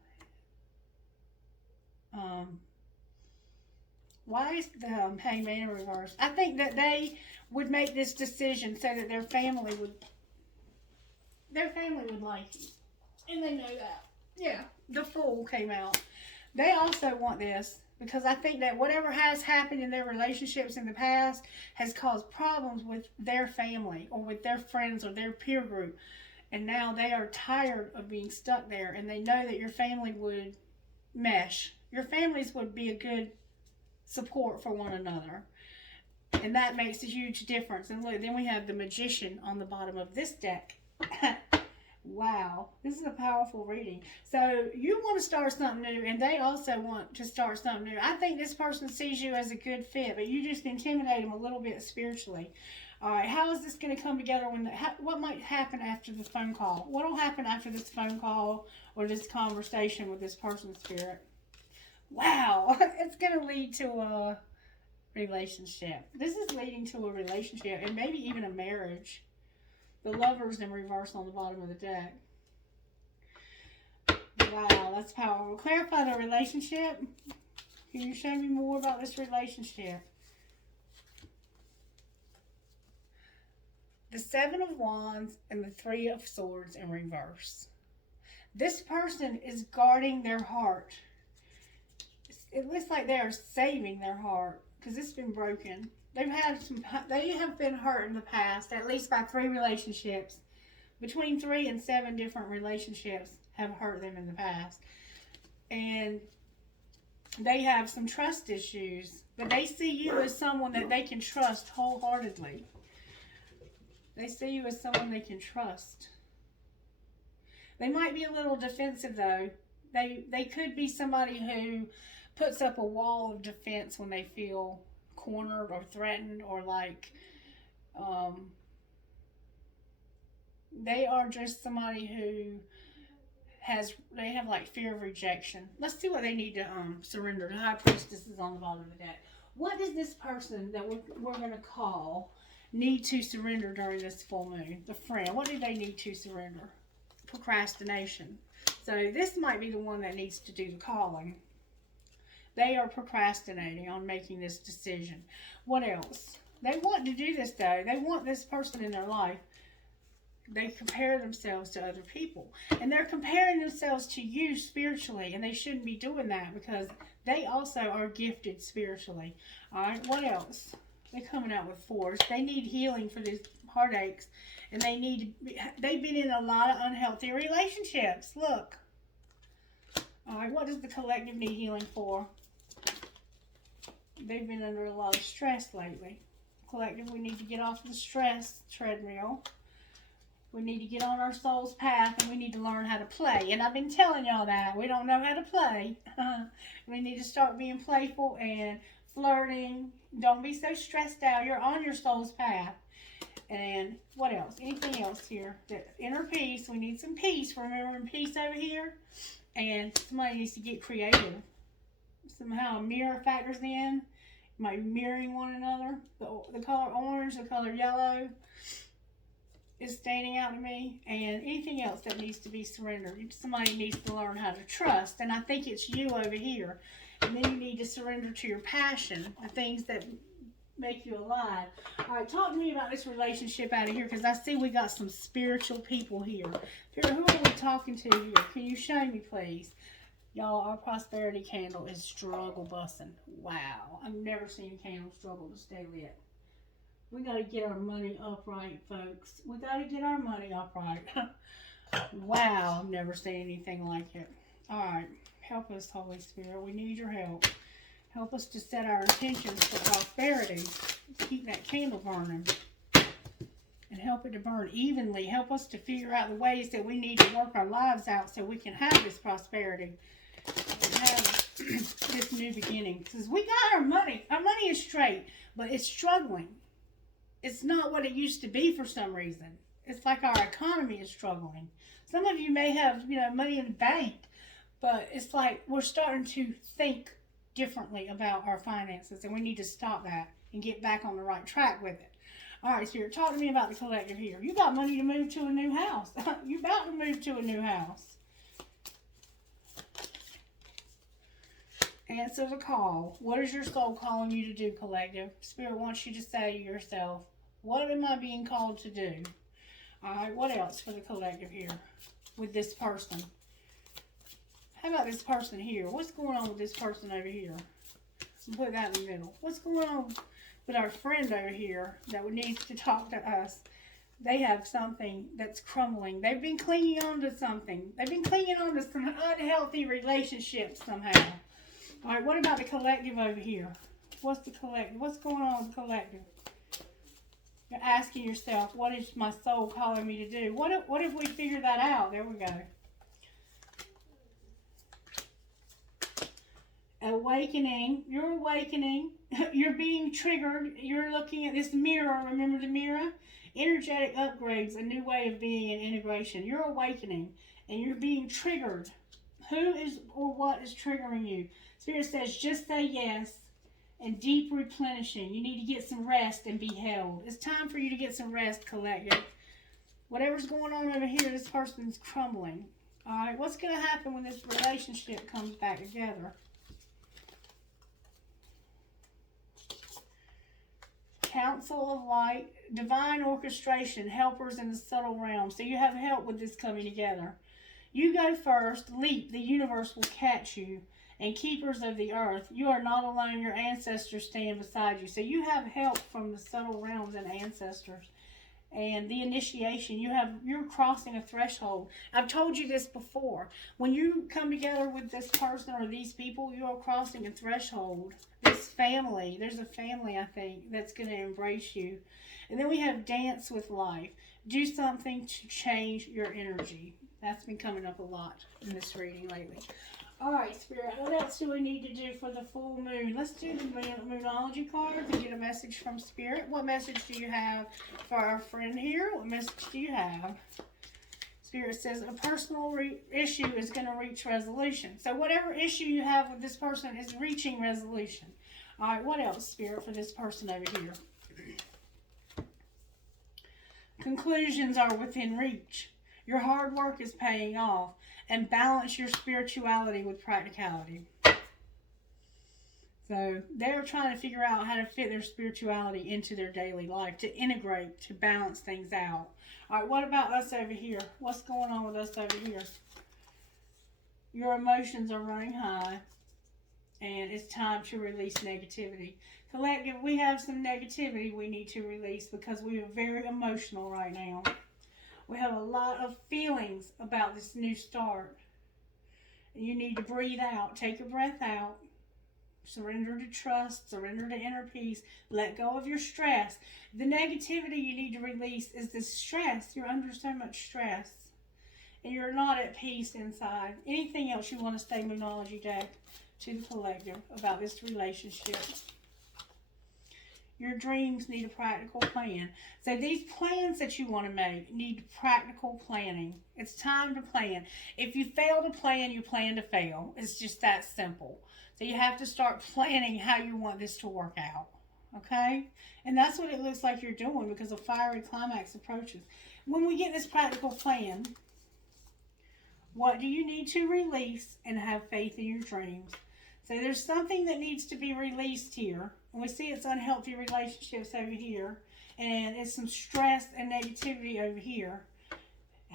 why is the Hangman in reverse? I think that they would make this decision so that their family would like you. And they know that. Yeah, the Fool came out. They also want this because I think that whatever has happened in their relationships in the past has caused problems with their family or with their friends or their peer group. And now they are tired of being stuck there, and they know that your family would mesh. Your families would be a good support for one another. And that makes a huge difference. And look, then we have the Magician on the bottom of this deck. Wow, this is a powerful reading. So you want to start something new, and they also want to start something new. I think this person sees you as a good fit, but you just intimidate them a little bit spiritually. All right, how is this going to come together? What might happen after the phone call? What will happen after this phone call or this conversation with this person's spirit? Wow, it's going to lead to a relationship. This is leading to a relationship and maybe even a marriage. The Lovers in reverse on the bottom of the deck. Wow, that's powerful. Clarify the relationship. Can you show me more about this relationship? The Seven of Wands and the Three of Swords in reverse. This person is guarding their heart. It looks like they are saving their heart because it's been broken. They have been hurt in the past, at least by 3 relationships. Between 3 and 7 different relationships have hurt them in the past. And they have some trust issues, but they see you as someone that they can trust wholeheartedly. They see you as someone they can trust. They might be a little defensive, though. They could be somebody who puts up a wall of defense when they feel cornered or threatened, or like they are just somebody who they have like fear of rejection. Let's see what they need to surrender. The High Priestess is on the bottom of the deck. What does this person that we're going to call need to surrender during this full moon? The friend. What do they need to surrender? Procrastination. So this might be the one that needs to do the calling. They are procrastinating on making this decision. What else? They want to do this, though. They want this person in their life. They compare themselves to other people. And they're comparing themselves to you spiritually. And they shouldn't be doing that, because they also are gifted spiritually. All right, what else? They're coming out with fours. They need healing for these heartaches. And they've been in a lot of unhealthy relationships. Look. All right, what does the collective need healing for? They've been under a lot of stress lately. Collective, we need to get off the stress treadmill. We need to get on our soul's path, and we need to learn how to play. And I've been telling y'all that. We don't know how to play. We need to start being playful and flirting. Don't be so stressed out. You're on your soul's path. And what else? Anything else here? The inner peace. We need some peace. Remembering peace over here. And somebody needs to get creative. Somehow a mirror factors in. You might be mirroring one another. The color orange, the color yellow is standing out to me. And anything else that needs to be surrendered. Somebody needs to learn how to trust. And I think it's you over here. And then you need to surrender to your passion. The things that make you alive. All right, talk to me about this relationship out of here, because I see we got some spiritual people here. Who are we talking to here? Can you show me, please? Y'all, our prosperity candle is struggle busting. Wow, I've never seen a candle struggle to stay lit. We got to get our money upright, folks. We got to get our money upright. Wow, I've never seen anything like it. All right, help us, Holy Spirit. We need your help. Help us to set our intentions for prosperity. Keep that candle burning. And help it to burn evenly. Help us to figure out the ways that we need to work our lives out so we can have this prosperity. And have this new beginning. Because we got our money. Our money is straight. But it's struggling. It's not what it used to be for some reason. It's like our economy is struggling. Some of you may have, money in the bank. But it's like we're starting to think differently about our finances, and we need to stop that and get back on the right track with it. All right, Spirit, talk to me about the collective here. You got money to move to a new house. You're about to move to a new house. Answer the call. What is your soul calling you to do, collective? Spirit wants you to say to yourself, what am I being called to do? All right, what else for the collective here with this person? How about this person here? What's going on with this person over here? Put that in the middle. What's going on with our friend over here that needs to talk to us? They have something that's crumbling. They've been clinging on to something. They've been clinging on to some unhealthy relationships somehow. All right, what about the collective over here? What's the collective? What's going on with the collective? You're asking yourself, what is my soul calling me to do? What if we figure that out? There we go. Awakening. You're awakening. You're being triggered. You're looking at this mirror. Remember the mirror? Energetic upgrades, a new way of being and integration. You're awakening and you're being triggered. Who is or what is triggering you? Spirit says just say yes and deep replenishing. You need to get some rest and be held. It's time for you to get some rest, collective. Whatever's going on over here, this person's crumbling. All right, what's going to happen when this relationship comes back together? Council of Light, divine orchestration, helpers in the subtle realm. So you have help with this coming together. You go first, leap, the universe will catch you. And keepers of the earth, you are not alone, your ancestors stand beside you. So you have help from the subtle realms and ancestors. And the initiation, you're crossing a threshold. I've told you this before. When you come together with this person or these people, you are crossing a threshold. This family. There's a family, I think, that's going to embrace you. And then we have dance with life. Do something to change your energy. That's been coming up a lot in this reading lately. All right, Spirit, what else do we need to do for the full moon? Let's do the Moonology cards and get a message from Spirit. What message do you have for our friend here? What message do you have? Spirit says a personal issue is going to reach resolution. So whatever issue you have with this person is reaching resolution. All right, what else, Spirit, for this person over here? Conclusions are within reach. Your hard work is paying off. And balance your spirituality with practicality. So they're trying to figure out how to fit their spirituality into their daily life, to integrate, to balance things out. All right, what about us over here? What's going on with us over here? Your emotions are running high, and it's time to release negativity. Collective, we have some negativity we need to release because we are very emotional right now. We have a lot of feelings about this new start. You need to breathe out. Take a breath out. Surrender to trust. Surrender to inner peace. Let go of your stress. The negativity you need to release is this stress. You're under so much stress. And you're not at peace inside. Anything else you want to say, Moonology deck, to the collective about this relationship? Your dreams need a practical plan. So these plans that you want to make need practical planning. It's time to plan. If you fail to plan, you plan to fail. It's just that simple. So you have to start planning how you want this to work out. Okay? And that's what it looks like you're doing because a fiery climax approaches. When we get this practical plan, what do you need to release and have faith in your dreams? So there's something that needs to be released here. And we see it's unhealthy relationships over here. And it's some stress and negativity over here.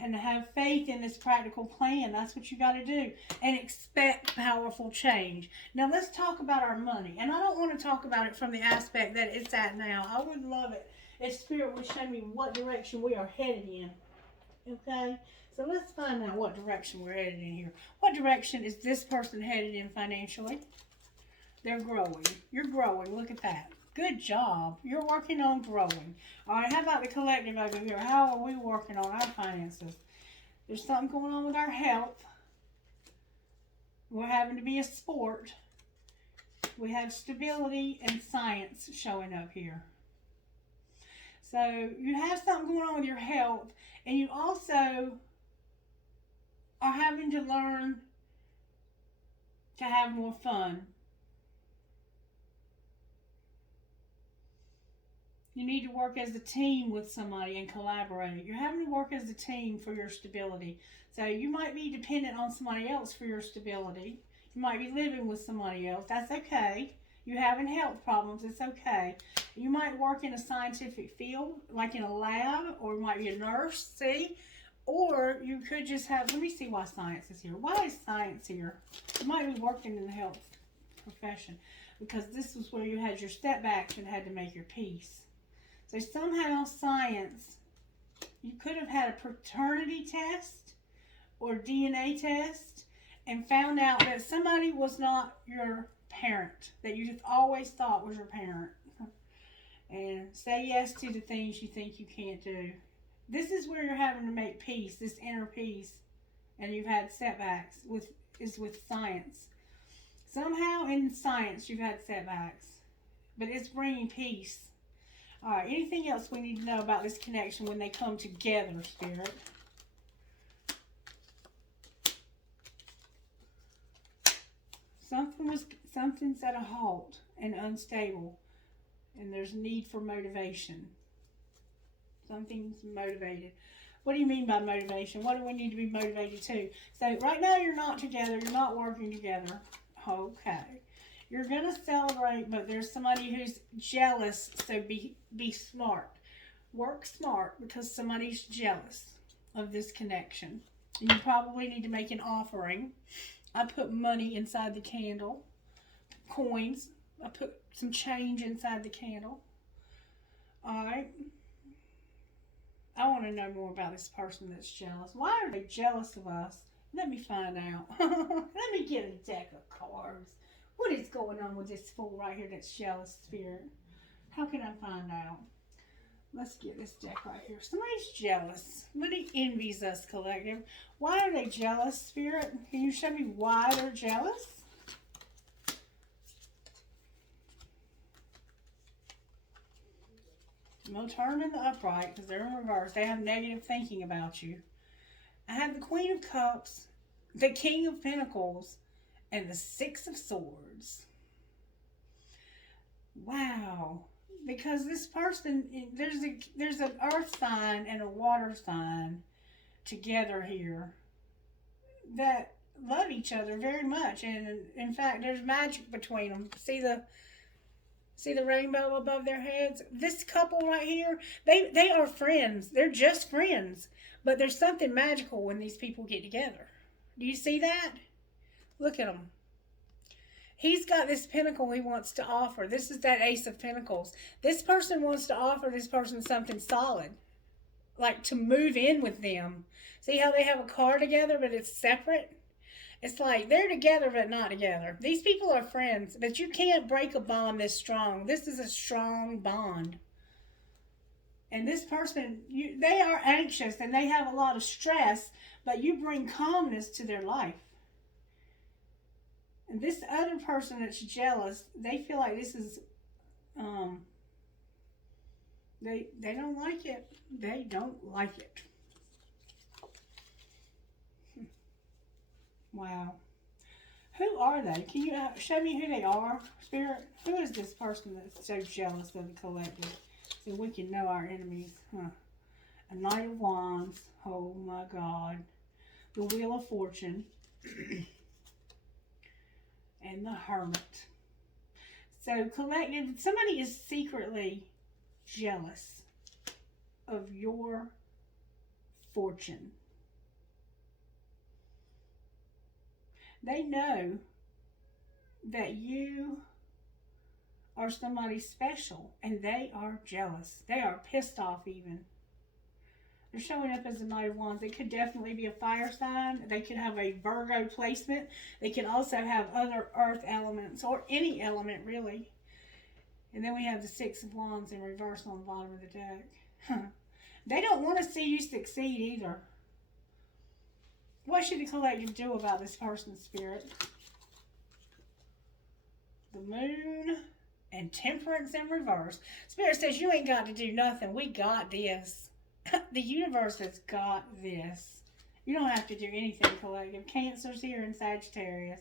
And to have faith in this practical plan, that's what you got to do. And expect powerful change. Now let's talk about our money. And I don't want to talk about it from the aspect that it's at now. I would love it if Spirit would show me what direction we are headed in. Okay? So let's find out what direction we're headed in here. What direction is this person headed in financially? They're growing. You're growing. Look at that. Good job. You're working on growing. All right, how about the collective over here? How are we working on our finances? There's something going on with our health. We're having to be a sport. We have stability and science showing up here. So you have something going on with your health, and you also are having to learn to have more fun. You need to work as a team with somebody and collaborate. You're having to work as a team for your stability. So you might be dependent on somebody else for your stability. You might be living with somebody else. That's okay. You're having health problems. It's okay. You might work in a scientific field, like in a lab, or you might be a nurse, see? Or you could just have, let me see why science is here. Why is science here? You might be working in the health profession because this was where you had your setbacks and had to make your peace. So somehow science, you could have had a paternity test or DNA test and found out that somebody was not your parent, that you always thought was your parent. And say yes to the things you think you can't do. This is where you're having to make peace, this inner peace, and you've had setbacks with science. Somehow in science you've had setbacks, but it's bringing peace. All right, anything else we need to know about this connection when they come together, Spirit? Something's at a halt and unstable, and there's need for motivation. Something's motivated. What do you mean by motivation? What do we need to be motivated to? So right now you're not together. You're not working together. Okay. You're going to celebrate, but there's somebody who's jealous, so be smart. Work smart because somebody's jealous of this connection. And you probably need to make an offering. I put money inside the candle, coins. I put some change inside the candle. All right. I want to know more about this person that's jealous. Why are they jealous of us? Let me find out. Let me get a deck of cards. What is going on with this fool right here that's jealous, Spirit? How can I find out? Let's get this deck right here. Somebody's jealous. Somebody envies us, collective. Why are they jealous, Spirit? Can you show me why they're jealous? We'll turn them in the upright because they're in reverse. They have negative thinking about you. I have the Queen of Cups, the King of Pentacles, and the Six of Swords. Wow. Because this person, there's an earth sign and a water sign together here that love each other very much. And in fact, there's magic between them. See the rainbow above their heads? This couple right here, they are friends. They're just friends. But there's something magical when these people get together. Do you see that? Look at them. He's got this pentacle he wants to offer. This is that Ace of Pentacles. This person wants to offer this person something solid. Like to move in with them. See how they have a car together but it's separate? It's like they're together but not together. These people are friends, but you can't break a bond this strong. This is a strong bond. And this person, they are anxious and they have a lot of stress, but you bring calmness to their life. And this other person that's jealous, they feel like this is, they don't like it. They don't like it. Wow. Who are they? Can you show me who they are, Spirit? Who is this person that's so jealous of the collective? So we can know our enemies. A Knight of Wands. Oh my God. The Wheel of Fortune. And the Hermit. So collective, somebody is secretly jealous of your fortune. They know that you are somebody special and they are jealous. They are pissed off even. They're showing up as a Knight of Wands. They could definitely be a fire sign. They could have a Virgo placement. They could also have other earth elements or any element really. And then we have the Six of Wands in reverse on the bottom of the deck. They don't want to see you succeed either. What should the collective do about this person's spirit? The Moon and Temperance in reverse. Spirit says you ain't got to do nothing. We got this. The universe has got this. You don't have to do anything, collective. Cancer's here in Sagittarius.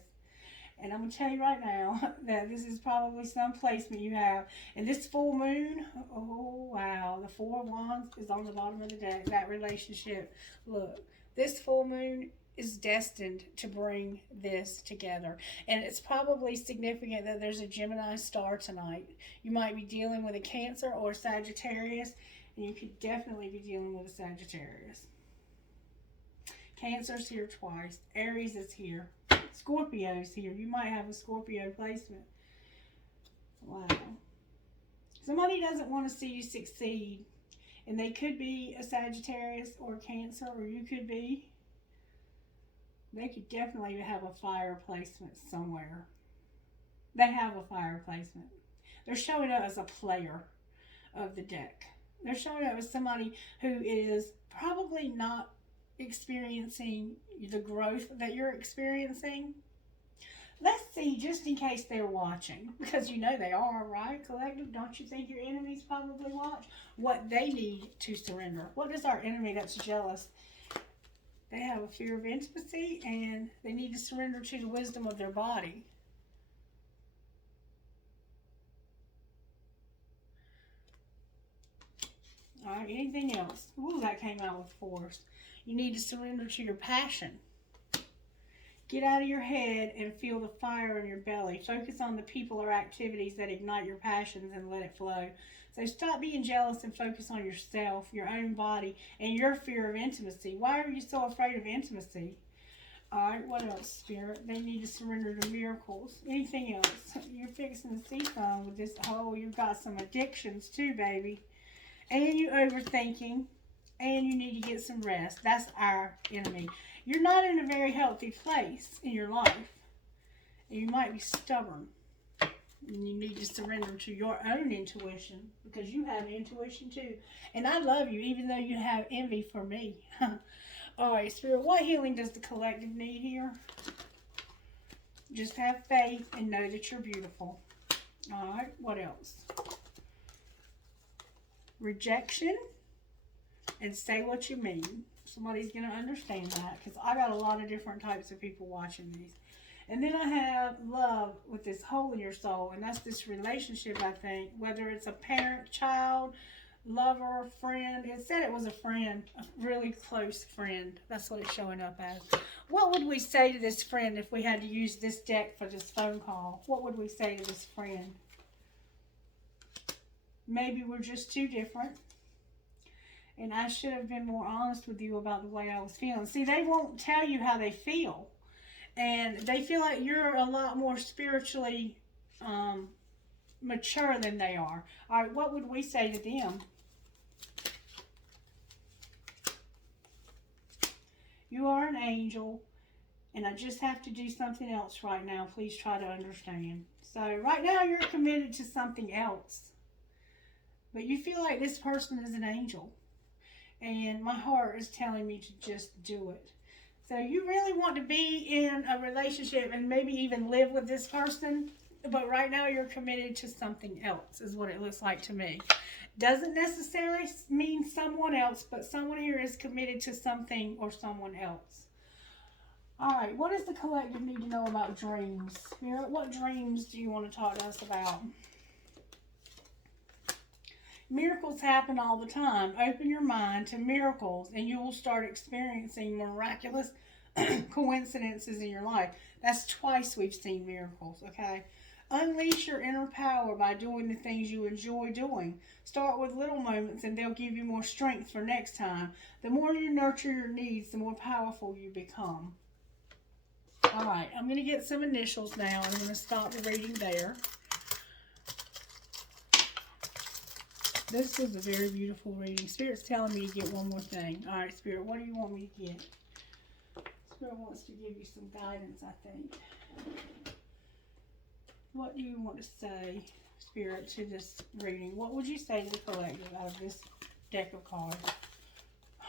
And I'm going to tell you right now that this is probably some placement you have. And this full moon, oh wow, the Four of Wands is on the bottom of the deck. That relationship. Look, this full moon is destined to bring this together. And it's probably significant that there's a Gemini star tonight. You might be dealing with a Cancer or a Sagittarius. And you could definitely be dealing with a Sagittarius. Cancer's here twice. Aries is here. Scorpio's here. You might have a Scorpio placement. Wow. Somebody doesn't want to see you succeed. And they could be a Sagittarius or a Cancer, or you could be. They could definitely have a fire placement somewhere. They have a fire placement. They're showing up as a player of the deck. They're showing up as somebody who is probably not experiencing the growth that you're experiencing. Let's see, just in case they're watching, because you know they are, right, collective? Don't you think your enemies probably watch? What they need to surrender. What is our enemy that's jealous? They have a fear of intimacy and they need to surrender to the wisdom of their body. All right, anything else? Ooh, that came out with force. You need to surrender to your passion. Get out of your head and feel the fire in your belly. Focus on the people or activities that ignite your passions and let it flow. So stop being jealous and focus on yourself, your own body, and your fear of intimacy. Why are you so afraid of intimacy? All right, what else, Spirit? They need to surrender to miracles. Anything else? You're fixing to see some with this. Oh, you've got some addictions too, baby. And you're overthinking. And you need to get some rest. That's our enemy. You're not in a very healthy place in your life. And you might be stubborn. And you need to surrender to your own intuition, because you have intuition too. And I love you, even though you have envy for me. All right, Spirit, what healing does the collective need here? Just have faith and know that you're beautiful. All right, what else? Rejection and say what you mean. Somebody's going to understand that, because I got a lot of different types of people watching these. And then I have love with this hole in your soul, and that's this relationship, I think, whether it's a parent, child, lover, friend. It said it was a friend, a really close friend. That's what it's showing up as. What would we say to this friend if we had to use this deck for this phone call? What would we say to this friend? Maybe we're just too different, and I should have been more honest with you about the way I was feeling. See, they won't tell you how they feel. And they feel like you're a lot more spiritually mature than they are. All right, what would we say to them? You are an angel, and I just have to do something else right now. Please try to understand. So right now you're committed to something else. But you feel like this person is an angel. And my heart is telling me to just do it. So you really want to be in a relationship and maybe even live with this person, but right now you're committed to something else, is what it looks like to me. Doesn't necessarily mean someone else, but someone here is committed to something or someone else. All right, what does the collective need to know about dreams? Spirit, what dreams do you want to talk to us about? Miracles happen all the time. Open your mind to miracles and you will start experiencing miraculous coincidences in your life. That's twice we've seen miracles, okay? Unleash your inner power by doing the things you enjoy doing. Start with little moments and they'll give you more strength for next time. The more you nurture your needs, the more powerful you become. All right, I'm going to get some initials now. I'm going to stop the reading there. This is a very beautiful reading. Spirit's telling me to get one more thing. All right, Spirit, what do you want me to get? Spirit wants to give you some guidance, I think. What do you want to say, Spirit, to this reading? What would you say to the collective out of this deck of cards?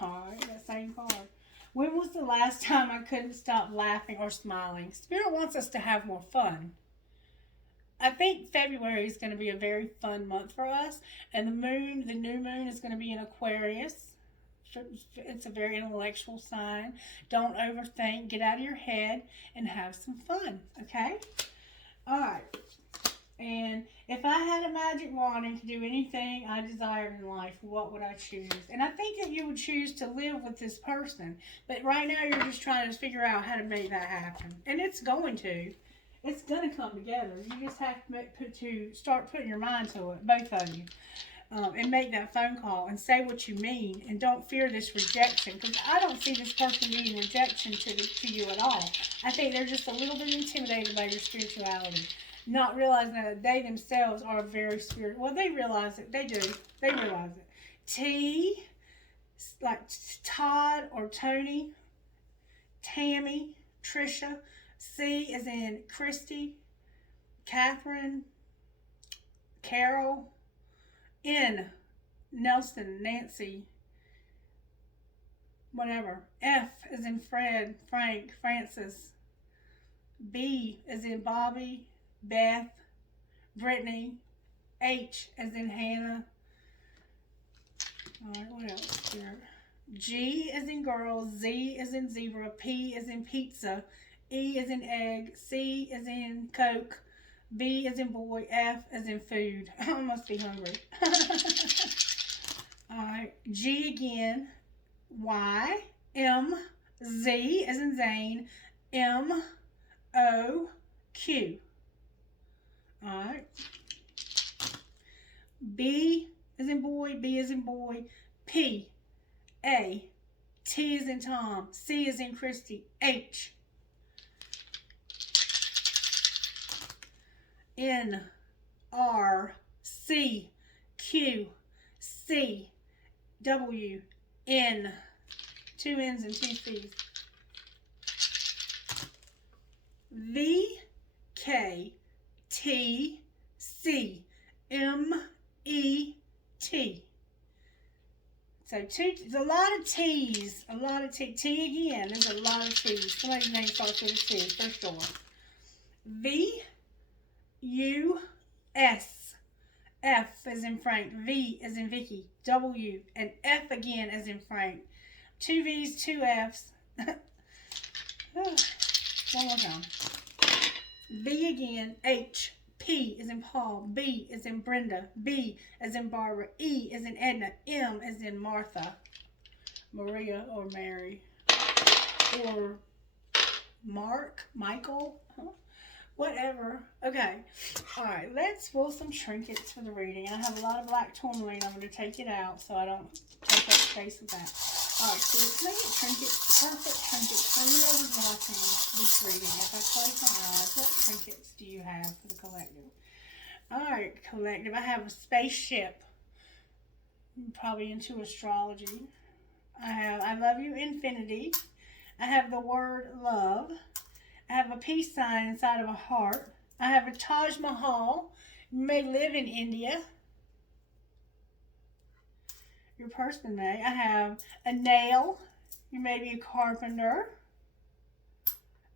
All right, that same card. When was the last time I couldn't stop laughing or smiling? Spirit wants us to have more fun. I think February is going to be a very fun month for us. And the new moon is going to be in Aquarius. It's a very intellectual sign. Don't overthink. Get out of your head and have some fun. Okay? All right. And if I had a magic wand and could do anything I desired in life, what would I choose? And I think that you would choose to live with this person. But right now you're just trying to figure out how to make that happen. And it's going to. It's going to come together. You just have to start putting your mind to it, both of you, and make that phone call and say what you mean, and don't fear this rejection, because I don't see this person being rejection to you at all. I think they're just a little bit intimidated by your spirituality, not realizing that they themselves are very spiritual. Well, they realize it. They do. They realize it. T, like Todd or Tony, Tammy, Trisha. C is in Christie, Catherine, Carol. N, Nelson, Nancy, whatever. F is in Fred, Frank, Francis. B is in Bobby, Beth, Brittany. H is in Hannah. All right, what else here? G is in girls, Z is in zebra, P is in pizza, E is in egg, C is in Coke, B is in boy, F is in food. I must be hungry. Alright, G again, Y, M, Z is in Zane, M, O, Q. Alright. B is in boy, B is in boy, P, A, T is in Tom, C is in Christy, H, N, R, C, Q, C, W, N, 2 N's and 2 C's, V, K-T-C-M-E-T. So there's a lot of T's. A lot of T. T again. There's a lot of T's. Somebody's name starts with a T, for sure. V-U-S. F as in Frank. V as in Vicky. W. And F again as in Frank. 2 V's, 2 F's. One more time. V again. H. P as in Paul. B as in Brenda. B as in Barbara. E as in Edna. M as in Martha. Maria or Mary. Or Michael. Whatever. Okay. Alright, let's pull some trinkets for the reading. I have a lot of black tourmaline. I'm going to take it out so I don't take up space with that. Alright, so let's make it trinkets. Perfect trinkets for whoever's watching this reading. If I close my eyes, what trinkets do you have for the collective? Alright, collective. I have a spaceship. I'm probably into astrology. I have I love you infinity. I have the word love. I have a peace sign inside of a heart. I have a Taj Mahal. You may live in India. Your person may. I have a nail. You may be a carpenter.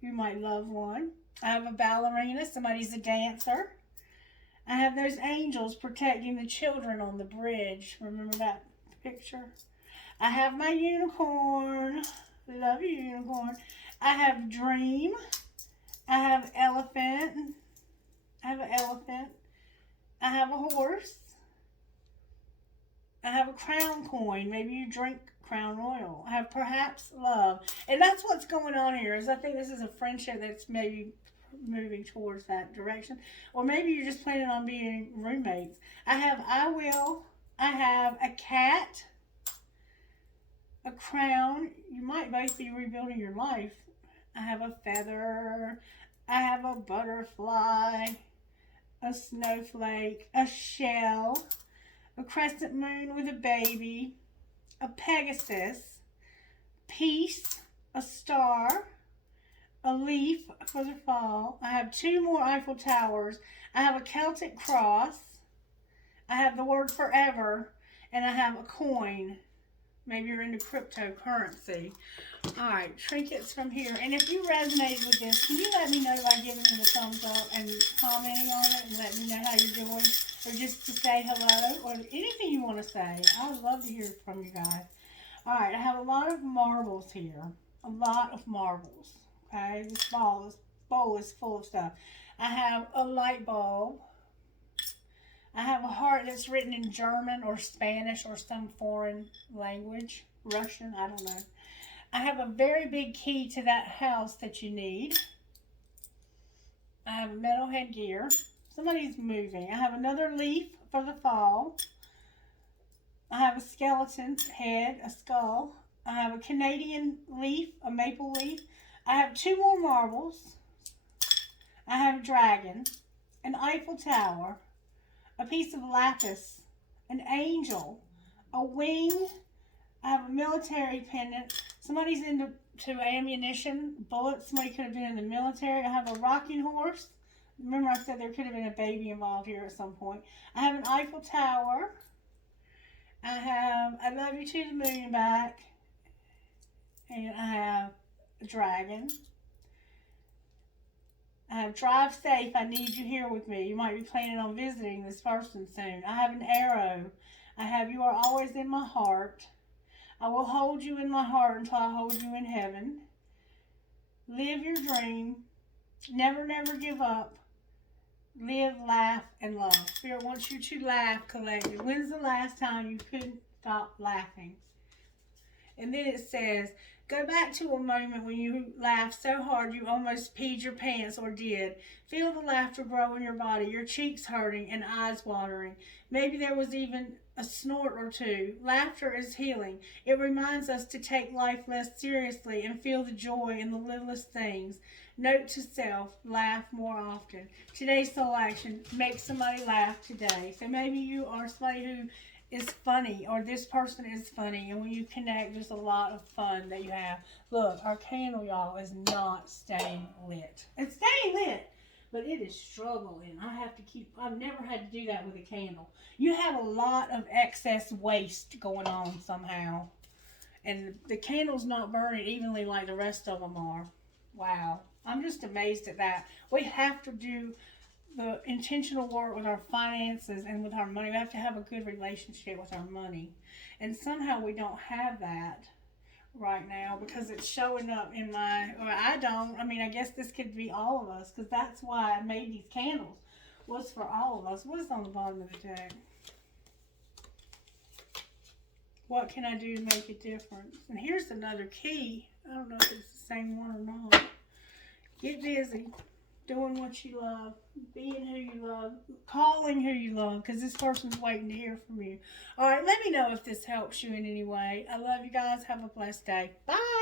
You might love one. I have a ballerina. Somebody's a dancer. I have those angels protecting the children on the bridge. Remember that picture? I have my unicorn. Love you, unicorn. I have dream. I have elephant. I have an elephant. I have a horse. I have a crown coin. Maybe you drink Crown Royal. I have perhaps love. And that's what's going on here. Is I think this is a friendship that's maybe moving towards that direction. Or maybe you're just planning on being roommates. I have I will. I have a cat. A crown. You might both be rebuilding your life. I have a feather. I have a butterfly. A snowflake. A shell. A crescent moon with a baby. A Pegasus. Peace. A star. A leaf for the fall. I have 2 more Eiffel Towers. I have a Celtic cross. I have the word forever. And I have a coin. Maybe you're into cryptocurrency. Alright, trinkets from here. And if you resonated with this, can you let me know by giving me the thumbs up and commenting on it and let me know how you're doing? Or just to say hello or anything you want to say. I would love to hear from you guys. Alright, I have a lot of marbles here. A lot of marbles. Okay, this bowl is full of stuff. I have a light bulb. I have a heart that's written in German or Spanish or some foreign language. Russian, I don't know. I have a very big key to that house that you need. I have a metal headgear. Somebody's moving. I have another leaf for the fall. I have a skeleton head, a skull. I have a Canadian leaf, a maple leaf. I have 2 more marbles. I have a dragon, an Eiffel Tower, a piece of lapis, an angel, a wing. I have a military pendant. Somebody's into ammunition, bullets. Somebody could have been in the military. I have a rocking horse. Remember I said there could have been a baby involved here at some point. I have an Eiffel Tower. I have I love you to the moon and back. And I have a dragon. I have drive safe. I need you here with me. You might be planning on visiting this person soon. I have an arrow. I have you are always in my heart. I will hold you in my heart until I hold you in heaven. Live your dream. Never, never give up. Live, laugh, and love. Spirit wants you to laugh, collective. When's the last time you couldn't stop laughing? And then it says, go back to a moment when you laughed so hard you almost peed your pants or did. Feel the laughter grow in your body, your cheeks hurting and eyes watering. Maybe there was even a snort or two. Laughter is healing. It reminds us to take life less seriously and feel the joy in the littlest things. Note to self, laugh more often. Today's soul action, make somebody laugh today. So maybe you are somebody who is funny, or this person is funny, and when you connect, there's a lot of fun that you have. Look, our candle, y'all, is not staying lit. It's staying lit, but it is struggling. I've never had to do that with a candle. You have a lot of excess waste going on somehow. And the candle's not burning evenly like the rest of them are. Wow. I'm just amazed at that. We have to do the intentional work with our finances and with our money. We have to have a good relationship with our money. And somehow we don't have that right now because it's showing up in I don't. I mean, I guess this could be all of us because that's why I made these candles. Was for all of us. What is on the bottom of the deck? What can I do to make a difference? And here's another key. I don't know if it's the same one or not. Get busy. Doing what you love. Being who you love. Calling who you love. Because this person's waiting to hear from you. Alright, let me know if this helps you in any way. I love you guys. Have a blessed day. Bye.